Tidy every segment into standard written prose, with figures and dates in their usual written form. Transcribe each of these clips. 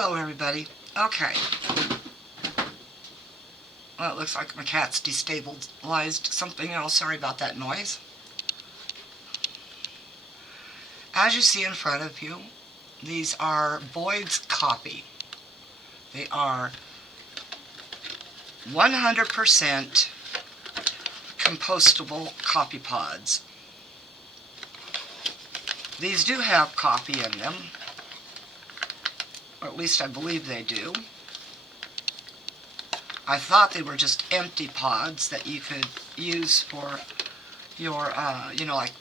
Hello everybody. Okay. Well, it looks like my cat's destabilized something else. Sorry about that noise. As you see in front of you, these are Boyd's Copy. They are 100% compostable coffee pods. These do have coffee in them, or at least I believe they do. I thought they were just empty pods that you could use for your, like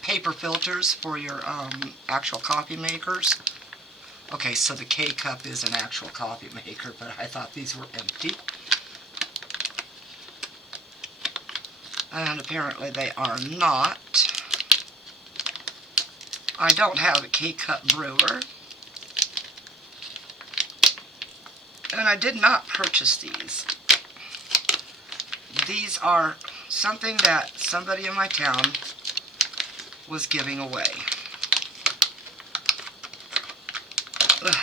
paper filters for your actual coffee makers. Okay, so the K-Cup is an actual coffee maker, but I thought these were empty. And apparently they are not. I don't have a K-Cup brewer. And I did not purchase these. These are something that somebody in my town was giving away. Ugh.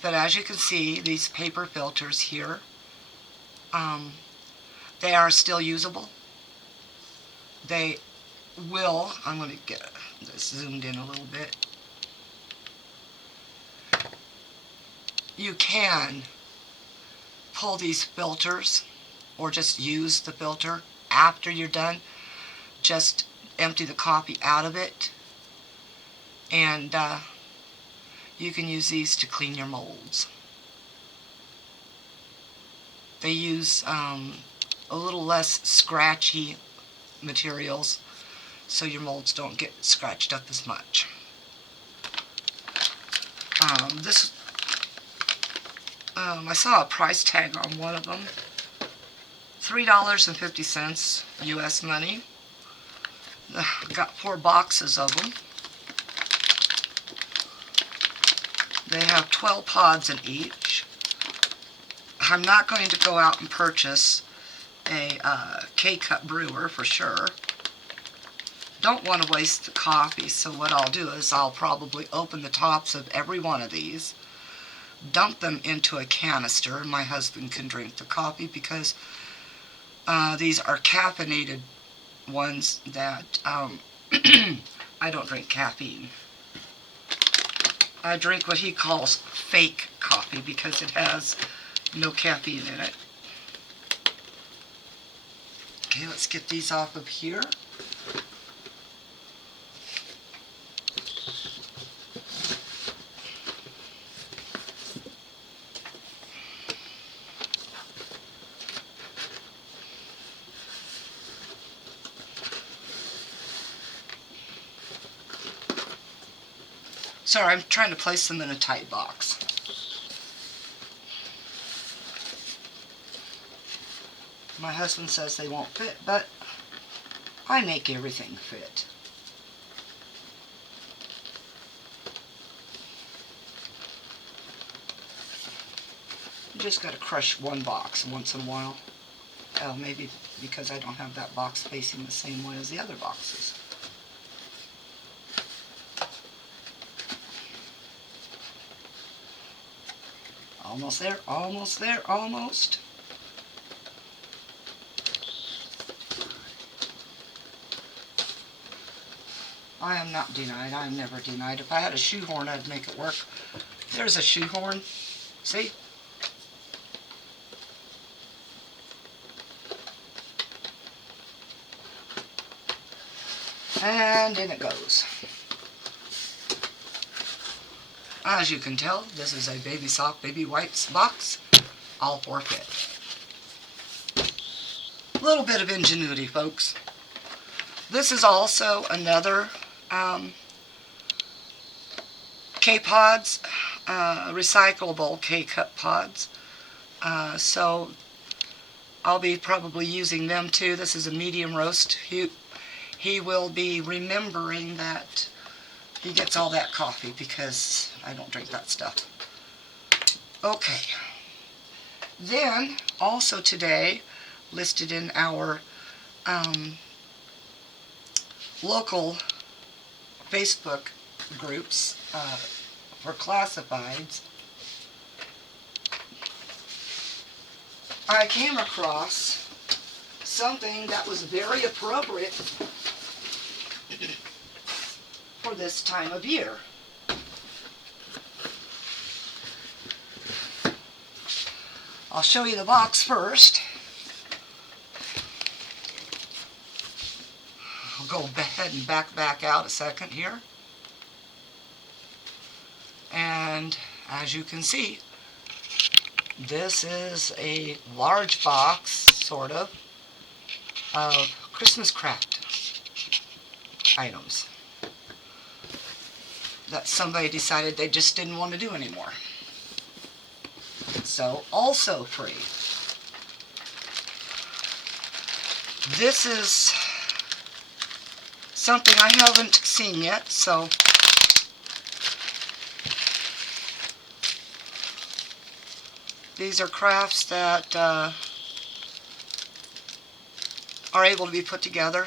But as you can see, these paper filters here, they are still usable. They will, I'm going to get this zoomed in a little bit. You can pull these filters or just use the filter after you're done. Just empty the coffee out of it, and you can use these to clean your molds. They use a little less scratchy materials, so your molds don't get scratched up as much. I saw a price tag on one of them, $3.50 US money. Got 4 boxes of them. They have 12 pods in each. I'm not going to go out and purchase a K-Cup brewer for sure. Don't want to waste the coffee, so what I'll do is I'll probably open the tops of every one of these, dump them into a canister, and my husband can drink the coffee because these are caffeinated ones that I don't drink caffeine. I drink what he calls fake coffee because it has no caffeine in it. Okay, let's get these off of here. Sorry, I'm trying to place them in a tight box. My husband says they won't fit, but I make everything fit. You just got to crush one box once in a while. Oh, maybe because I don't have that box facing the same way as the other boxes. Almost there, almost there, almost. I am not denied. I am never denied. If I had a shoehorn, I'd make it work. There's a shoehorn. See? And in it goes. As you can tell, this is a baby soft, baby wipes box. All 4 fit. A little bit of ingenuity, folks. This is also another K-Pods, recyclable K-Cup pods. So I'll be probably using them too. This is a medium roast. He will be remembering that he gets all that coffee because I don't drink that stuff. Okay. Then, also today, listed in our local Facebook groups, for classifieds, I came across something that was very appropriate for this time of year. I'll show you the box first. I'll go ahead and back out a second here. And as you can see, this is a large box, sort of Christmas craft items that somebody decided they just didn't want to do anymore. So, also free. This is something I haven't seen yet, so these are crafts that are able to be put together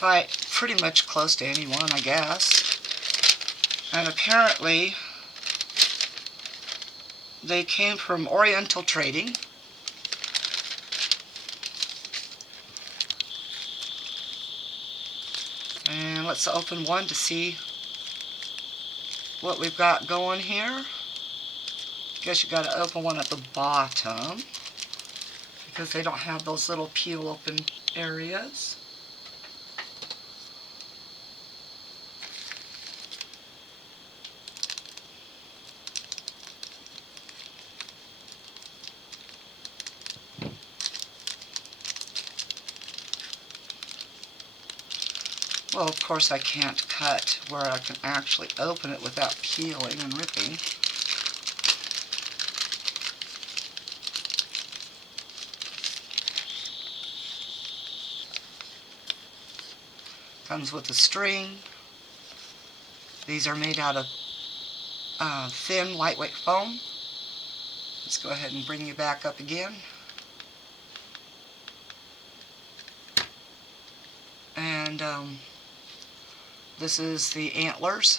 by pretty much close to anyone, I guess. And apparently they came from Oriental Trading. And let's open one to see what we've got going here. Guess you got to open one at the bottom because they don't have those little peel open areas. Well, of course I can't cut where I can actually open it without peeling and ripping. Comes with a string. These are made out of thin, lightweight foam. Let's go ahead and bring you back up again. And this is the antlers.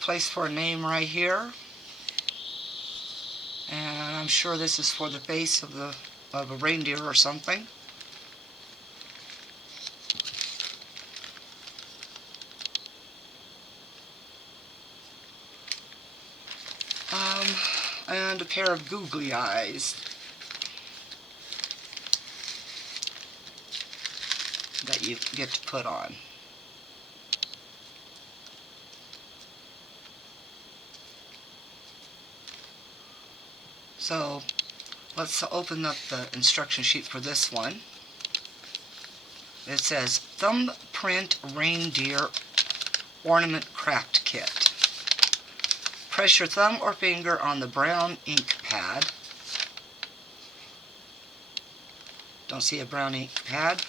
Place for a name right here. And I'm sure this is for the face of a reindeer or something. And a pair of googly eyes that you get to put on. So let's open up the instruction sheet for this one. It says Thumbprint Reindeer Ornament Craft Kit. Press your thumb or finger on the brown ink pad. Don't see a brown ink pad.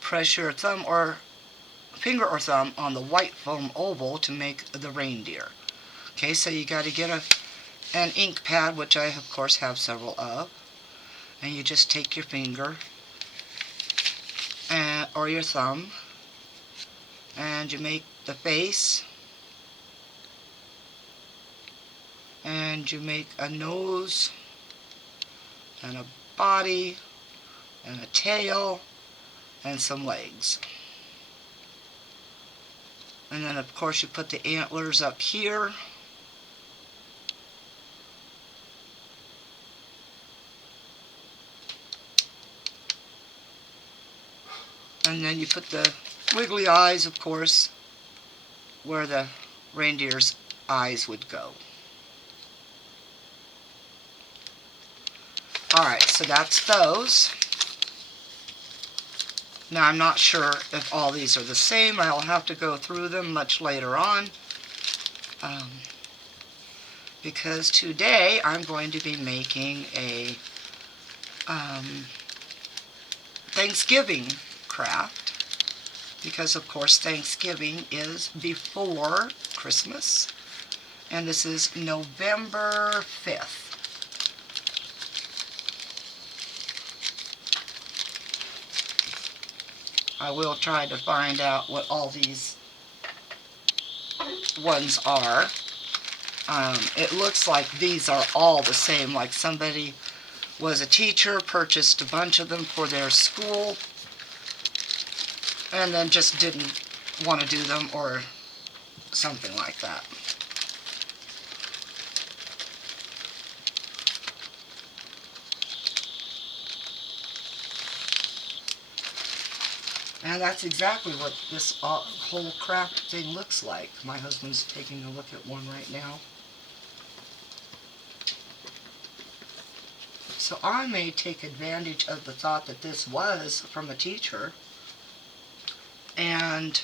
Press your thumb or finger or thumb on the white foam oval to make the reindeer. Okay, so you got to get an ink pad, which I of course have several of, and you just take your finger or your thumb and you make the face, and you make a nose and a body and a tail and some legs. And then of course you put the antlers up here. And then you put the wiggly eyes, of course, where the reindeer's eyes would go. Alright, so that's those. Now I'm not sure if all these are the same. I'll have to go through them much later on. Because today I'm going to be making a Thanksgiving craft, because of course Thanksgiving is before Christmas, and this is November 5th. I will try to find out what all these ones are. It looks like these are all the same, like somebody was a teacher, purchased a bunch of them for their school, and then just didn't want to do them or something like that. And that's exactly what this whole craft thing looks like. My husband's taking a look at one right now. So I may take advantage of the thought that this was from a teacher and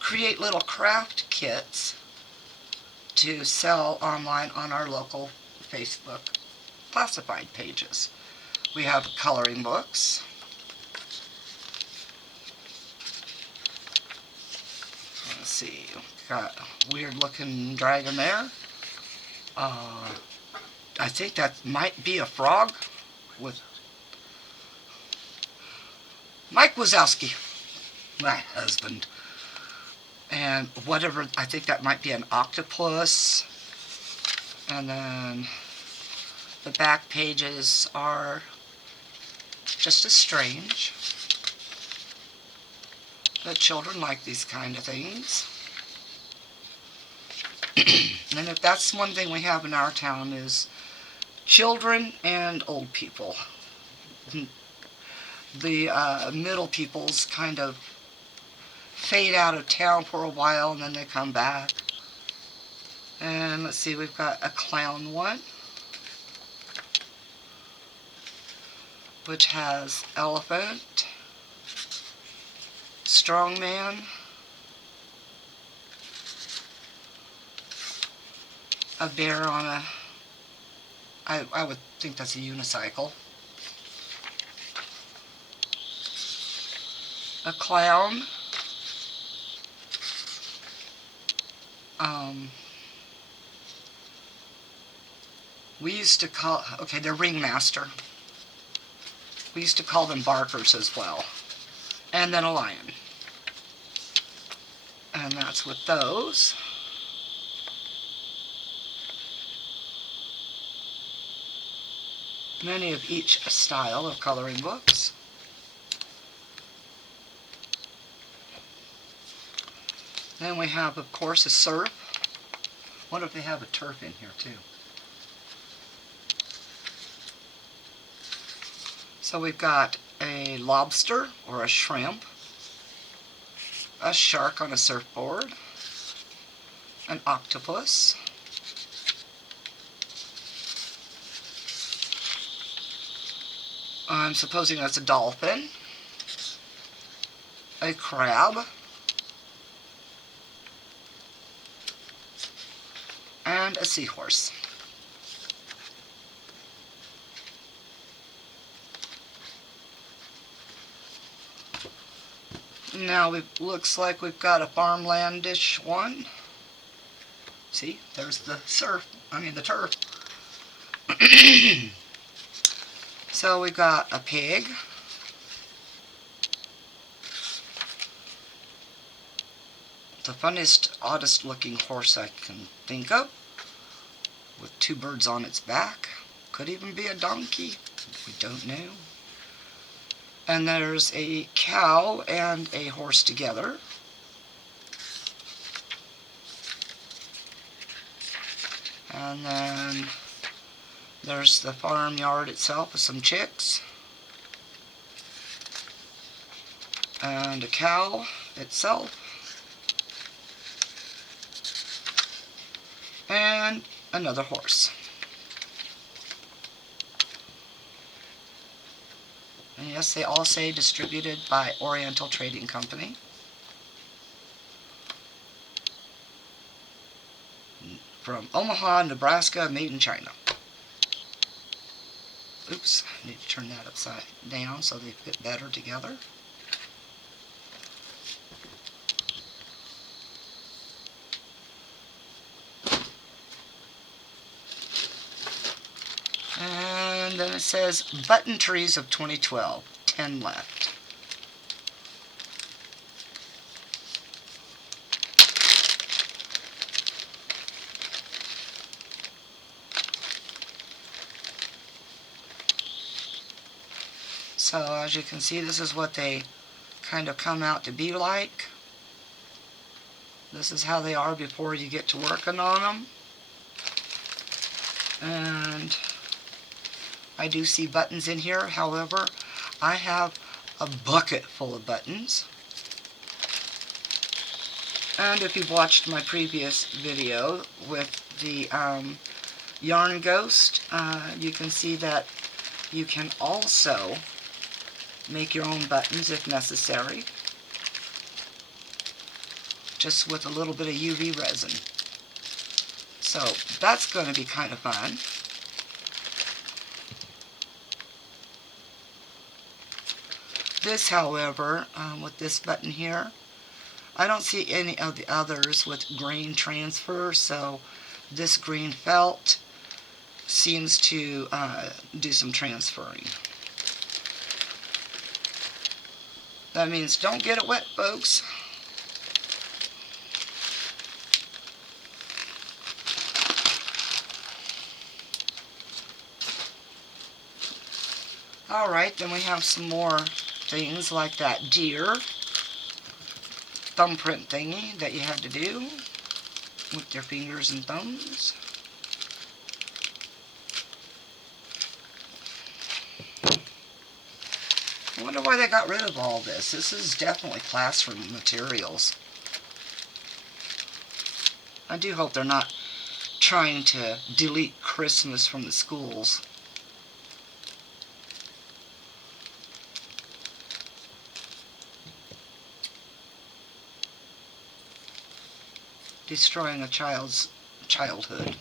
create little craft kits to sell online on our local Facebook classified pages. We have coloring books. Let's see, got a weird looking dragon there. I think that might be a frog with Mike Wazowski, my husband. And whatever, I think that might be an octopus. And then the back pages are just as strange. But children like these kind of things. And if that's one thing we have in our town is children and old people. The middle peoples kind of fade out of town for a while and then they come back. And let's see, we've got a clown one, which has elephant, strongman, a bear on a, I would think that's a unicycle, a clown, we used to call, okay, they're ringmaster. We used to call them barkers as well. And then a lion. And that's with those. Many of each style of coloring books. Then we have, of course, a surf. What if they have a turf in here too? So we've got a lobster or a shrimp, a shark on a surfboard, an octopus, I'm supposing that's a dolphin, a crab, and a seahorse. Now it looks like we've got a farmlandish one. See, there's the the turf. So we've got a pig, the funniest, oddest looking horse I can think of, with two birds on its back. Could even be a donkey, we don't know. And there's a cow and a horse together. And then there's the farmyard itself with some chicks. And a cow itself. And another horse. And yes, they all say distributed by Oriental Trading Company. From Omaha, Nebraska, made in China. Oops, I need to turn that upside down so they fit better together. And then it says Button Trees of 2012, 10 left. So as you can see, this is what they kind of come out to be like. This is how they are before you get to working on them. And I do see buttons in here. However, I have a bucket full of buttons. And if you've watched my previous video with the yarn ghost, you can see that you can also make your own buttons if necessary, just with a little bit of UV resin. So that's going to be kind of fun. This, however, with this button here, I don't see any of the others with grain transfer, so this green felt seems to do some transferring. That means don't get it wet, folks. Alright, then we have some more things like that deer thumbprint thingy that you had to do with your fingers and thumbs. I wonder why they got rid of all this. This is definitely classroom materials. I do hope they're not trying to delete Christmas from the schools. Destroying a child's childhood.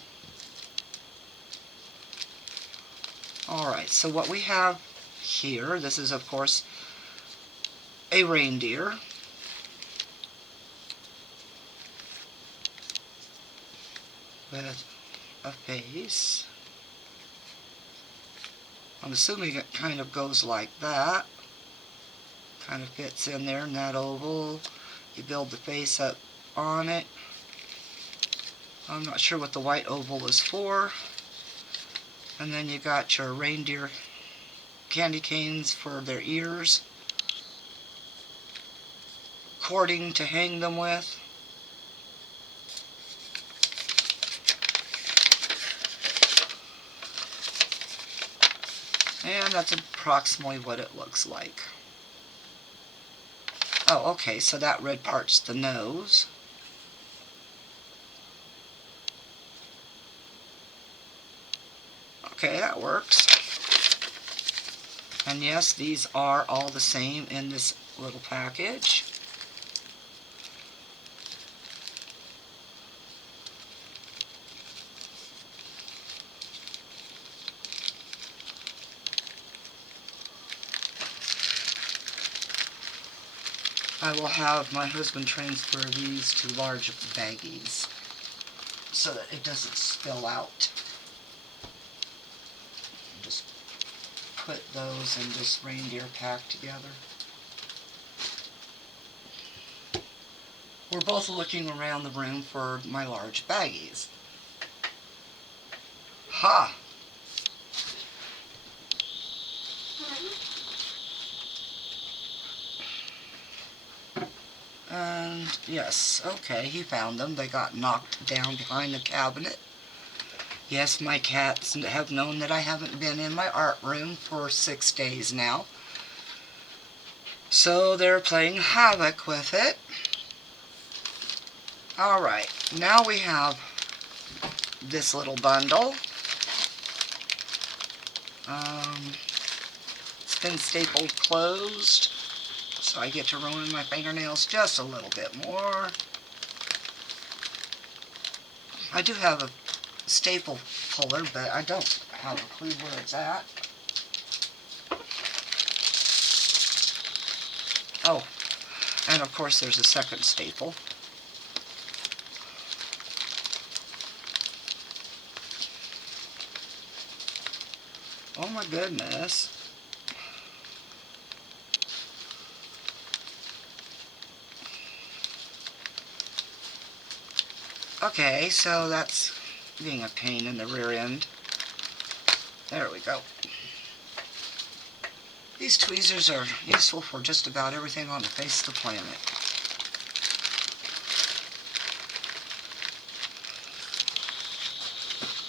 Alright, so what we have here, this is of course a reindeer. With a face. I'm assuming it kind of goes like that. Kind of fits in there in that oval. You build the face up on it. I'm not sure what the white oval is for. And then you got your reindeer candy canes for their ears. Cording to hang them with. And that's approximately what it looks like. Oh, okay, so that red part's the nose. Okay, that works. And yes, these are all the same in this little package. I will have my husband transfer these to large baggies so that it doesn't spill out. Just put those in this reindeer pack together. We're both looking around the room for my large baggies. Ha! And yes, okay, he found them. They got knocked down behind the cabinet. Yes, my cats have known that I haven't been in my art room for 6 days now. So they're playing havoc with it. Alright, now we have this little bundle. It's been stapled closed, so I get to ruin my fingernails just a little bit more. I do have a staple puller, but I don't have a clue where it's at. Oh, and of course there's a second staple. Oh my goodness. Okay, so that's being a pain in the rear end. There we go. These tweezers are useful for just about everything on the face of the planet.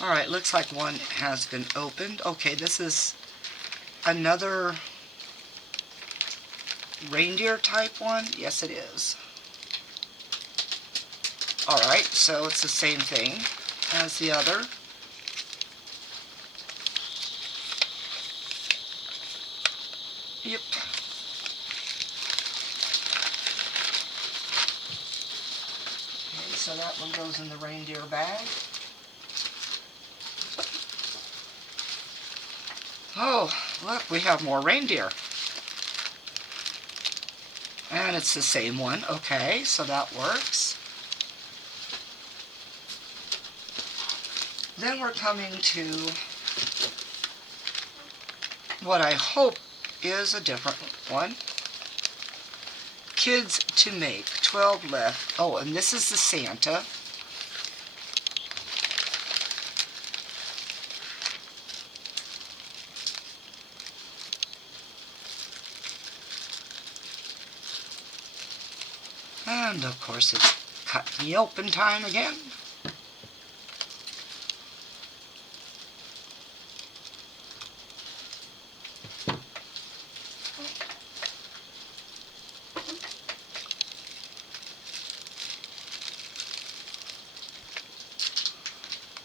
Alright, looks like one has been opened. Okay, this is another reindeer type one. Yes, it is. Alright, so it's the same thing as the other. Yep. Okay, so that one goes in the reindeer bag. Oh, look, we have more reindeer. And it's the same one. Okay, so that works. Then we're coming to what I hope is a different one. Kids to make, 12 left. Oh, and this is the Santa. And of course it's cut me open time again.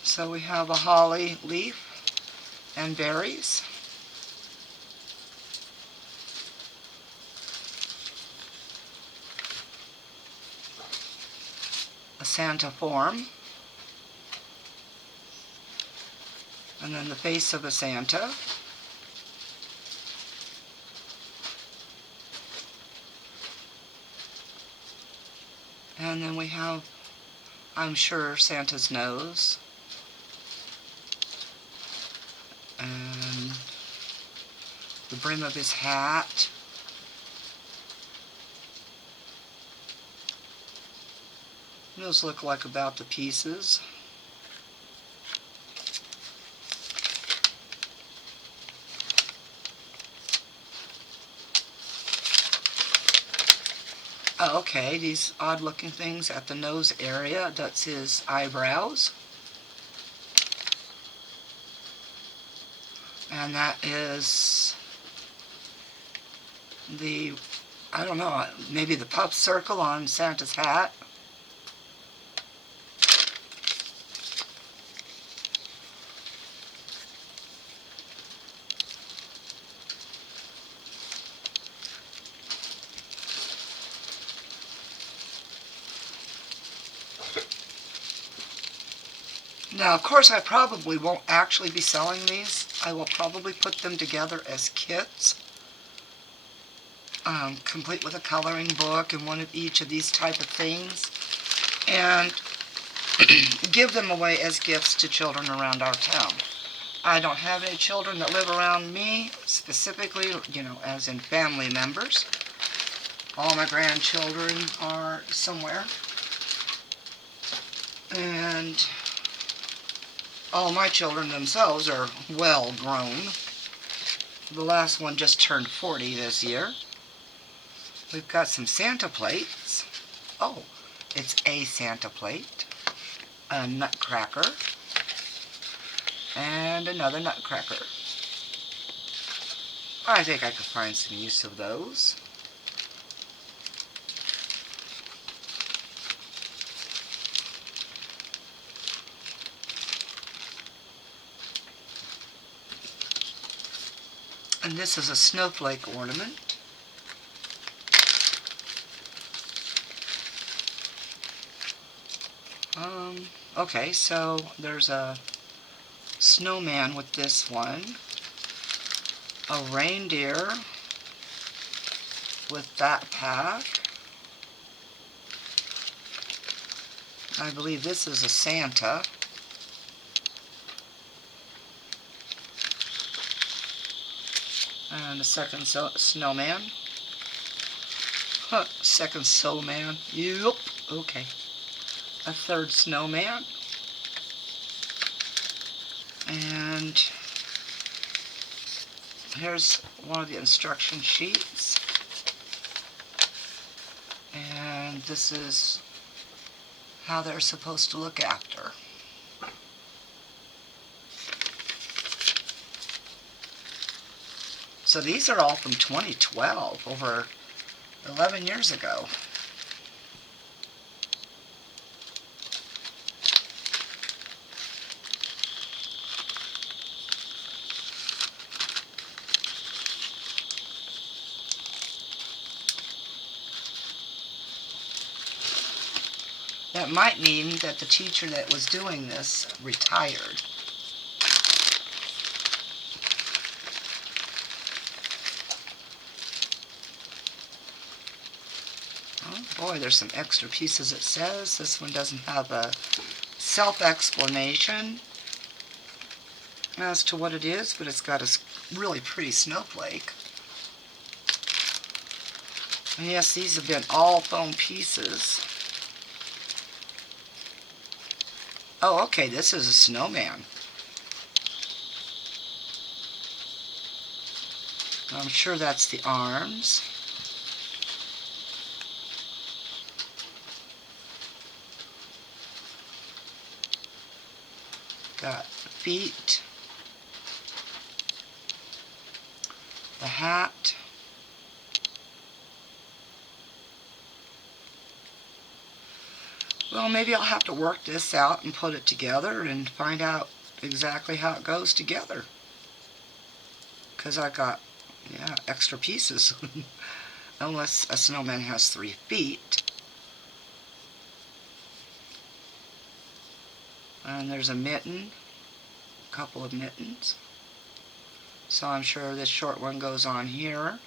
So we have a holly leaf and berries. A Santa form. And then the face of a Santa. And then we have, I'm sure, Santa's nose. And the brim of his hat. Those look like about the pieces. Oh, okay, these odd looking things at the nose area, that's his eyebrows. And that is the, I don't know, maybe the puff circle on Santa's hat. Now, of course, I probably won't actually be selling these. I will probably put them together as kits, complete with a coloring book and one of each of these type of things, and give them away as gifts to children around our town. I don't have any children that live around me, specifically, you know, as in family members. All my grandchildren are somewhere. And all my children themselves are well grown. The last one just turned 40 this year. We've got some Santa plates. Oh, it's a Santa plate. A nutcracker. And another nutcracker. I think I could find some use of those. And this is a snowflake ornament. Okay, so there's a snowman with this one. A reindeer with that pack. I believe this is a Santa. And a second snowman. Huh, second snowman. Yep, okay. A third snowman. And Here's one of the instruction sheets. And this is how they're supposed to look after. So these are all from 2012, over 11 years ago. That might mean that the teacher that was doing this retired. Oh boy, there's some extra pieces it says. This one doesn't have a self-explanation as to what it is, but it's got a really pretty snowflake. And yes, these have been all foam pieces. Oh, okay, this is a snowman. I'm sure that's the arms. Got the feet, the hat, well, maybe I'll have to work this out and put it together and find out exactly how it goes together. Because I got, yeah, extra pieces. Unless a snowman has 3 feet. And there's a mitten, a couple of mittens. So I'm sure this short one goes on here,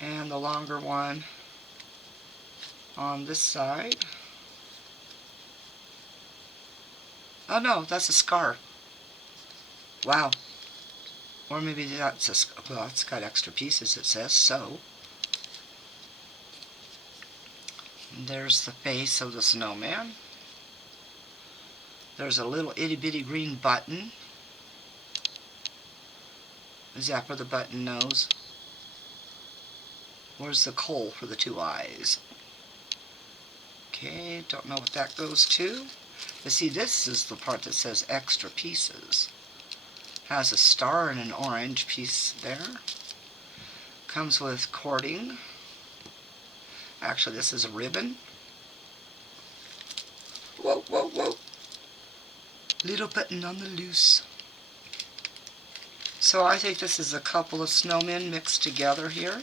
and the longer one on this side. Oh no, that's a scarf. Wow. Or maybe that's a, well, it's got extra pieces, it says so. And there's the face of the snowman. There's a little itty bitty green button. Is that for the button nose? Where's the coal for the 2 eyes? Okay, don't know what that goes to. But see, this is the part that says extra pieces. Has a star and an orange piece there. Comes with cording. Actually, this is a ribbon. Whoa, whoa, whoa. Little button on the loose. So I think this is a couple of snowmen mixed together here.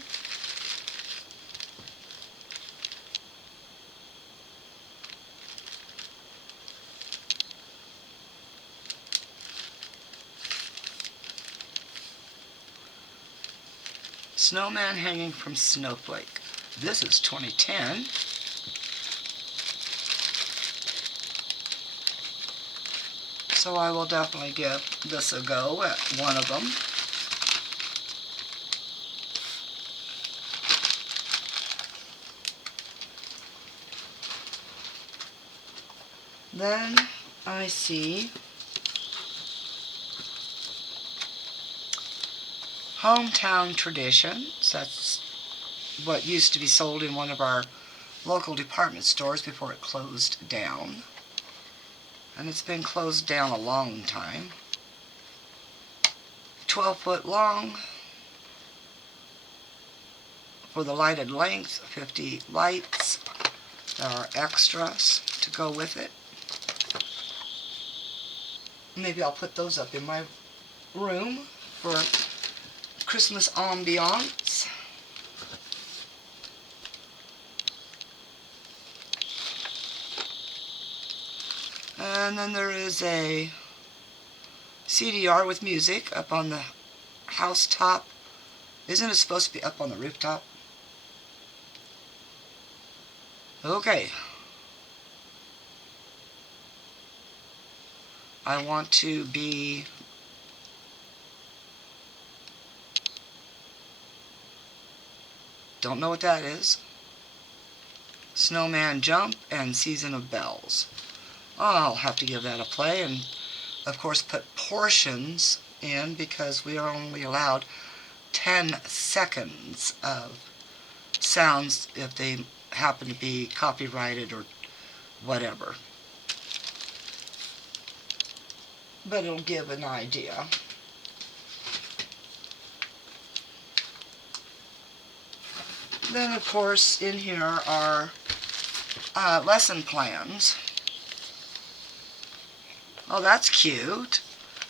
Snowman hanging from snowflake. This is 2010. So I will definitely give this a go at one of them. Then I see Hometown Traditions. That's what used to be sold in one of our local department stores before it closed down. And it's been closed down a long time. 12 foot long for the lighted length, 50 lights. There are extras to go with it. Maybe I'll put those up in my room for Christmas ambiance. And then there is a CDR with music up on the house top. Isn't it supposed to be up on the rooftop? Okay. I want to be don't know what that is. Snowman Jump and Season of Bells. I'll have to give that a play and of course put portions in because we are only allowed 10 seconds of sounds if they happen to be copyrighted or whatever. But it'll give an idea. Then, of course, in here are lesson plans. Oh, that's cute.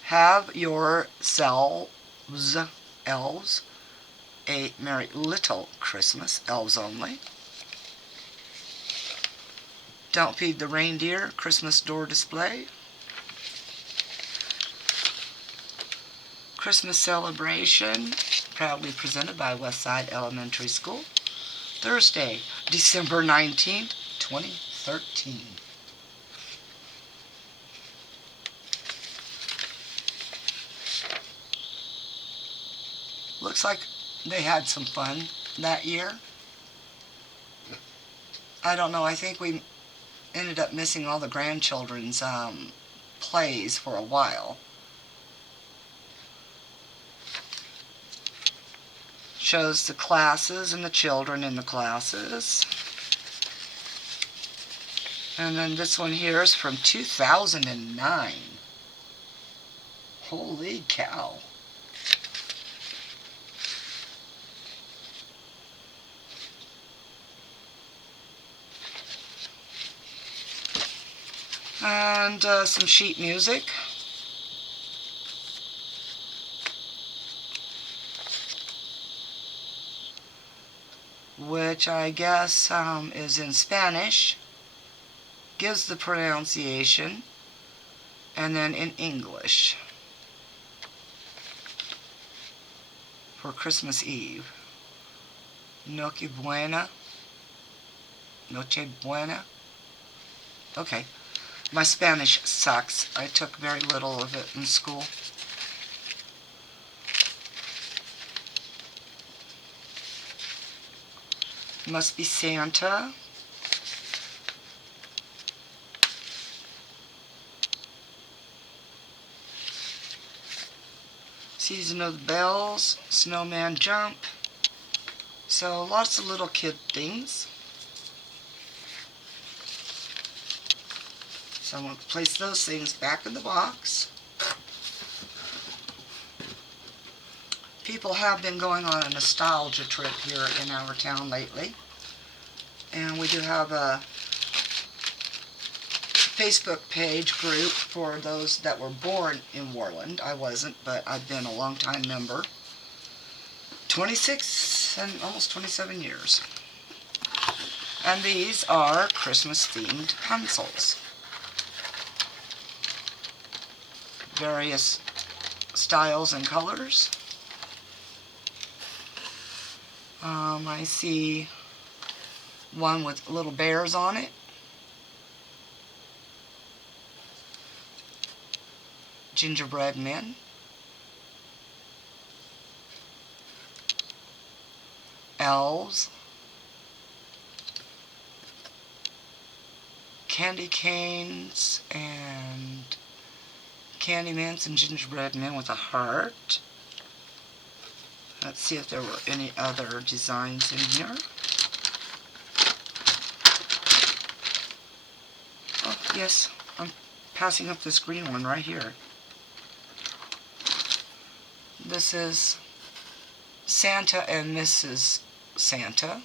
Have yourselves, elves, a merry little Christmas, elves only. Don't feed the reindeer, Christmas door display. Christmas celebration, proudly presented by Westside Elementary School. Thursday, December 19th, 2013. Looks like they had some fun that year. I don't know, I think we ended up missing all the grandchildren's plays for a while. Shows the classes and the children in the classes. And then this one here is from 2009. Holy cow. And some sheet music. Which I guess is in Spanish. Gives the pronunciation. And then in English. For Christmas Eve. Noche Buena. Noche Buena. Okay. My Spanish sucks. I took very little of it in school. Must be Santa. Season of the Bells. Snowman Jump. So lots of little kid things. So I'm going to place those things back in the box. People have been going on a nostalgia trip here in our town lately. And we do have a Facebook page group for those that were born in Worland. I wasn't, but I've been a long-time member. 26 and almost 27 years. And these are Christmas-themed pencils. Various styles and colors. I see one with little bears on it. Gingerbread men. Elves. Candy canes and candy mints and gingerbread men with a heart. Let's see if there were any other designs in here. Oh, yes, I'm passing up this green one right here. This is Santa and Mrs. Santa.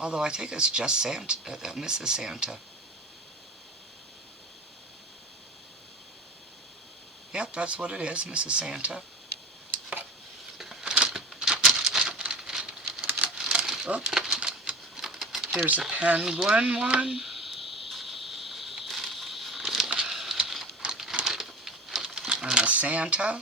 Although I think it's just Santa, Mrs. Santa. Yep, that's what it is, Mrs. Santa. Oh, here's a penguin one. And a Santa.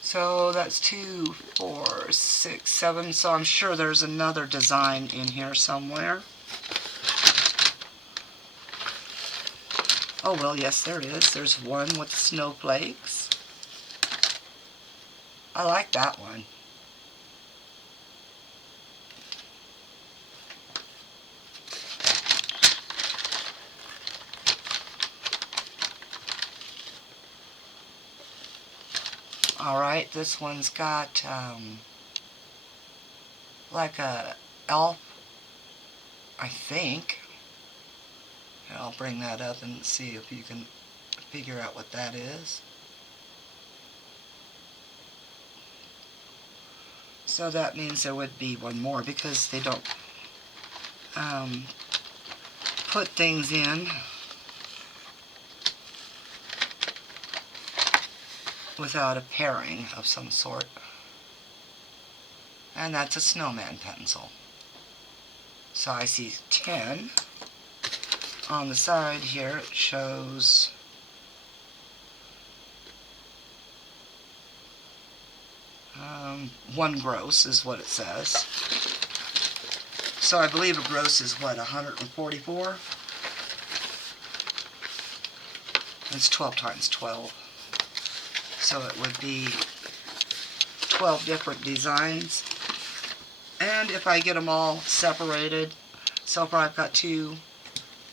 So that's 2, 4, 6, 7. So I'm sure there's another design in here somewhere. Oh, well, yes, there is. There's one with snowflakes. I like that one. Alright, this one's got like a elf, I think. Here, I'll bring that up and see if you can figure out what that is. So that means there would be one more because they don't put things in without a pairing of some sort. And that's a snowman pencil. So I see 10. On the side here it shows one gross is what it says. So I believe a gross is what, 144? It's 12 times 12. So it would be 12 different designs. And if I get them all separated, so far I've got 2,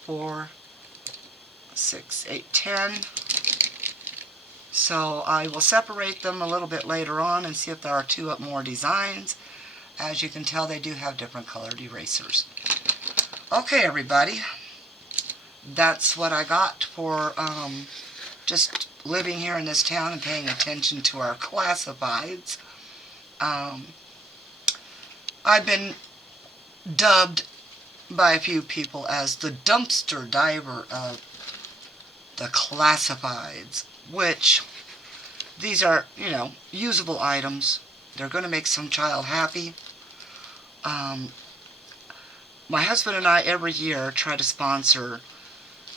4, 6, 8, 10. So I will separate them a little bit later on and see if there are 2 more designs. As you can tell, they do have different colored erasers. Okay, everybody. That's what I got for just living here in this town and paying attention to our classifieds. I've been dubbed by a few people as the dumpster diver of the classifieds, which these are, you know, usable items. They're going to make some child happy. My husband and I every year try to sponsor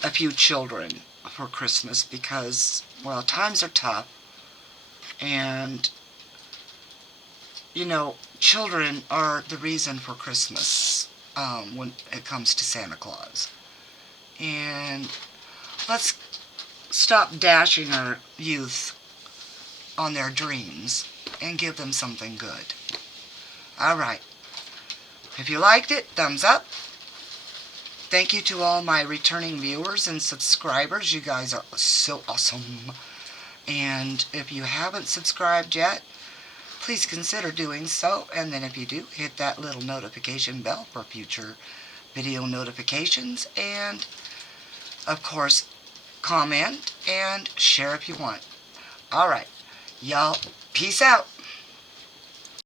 a few children for Christmas because, well, times are tough, and you know, children are the reason for Christmas when it comes to Santa Claus. And let's stop dashing our youth on their dreams and give them something good. Alright. If you liked it, thumbs up. Thank you to all my returning viewers and subscribers. You guys are so awesome. And if you haven't subscribed yet, please consider doing so. And then if you do, hit that little notification bell for future video notifications. And, of course, comment and share if you want. Alright. Y'all, peace out.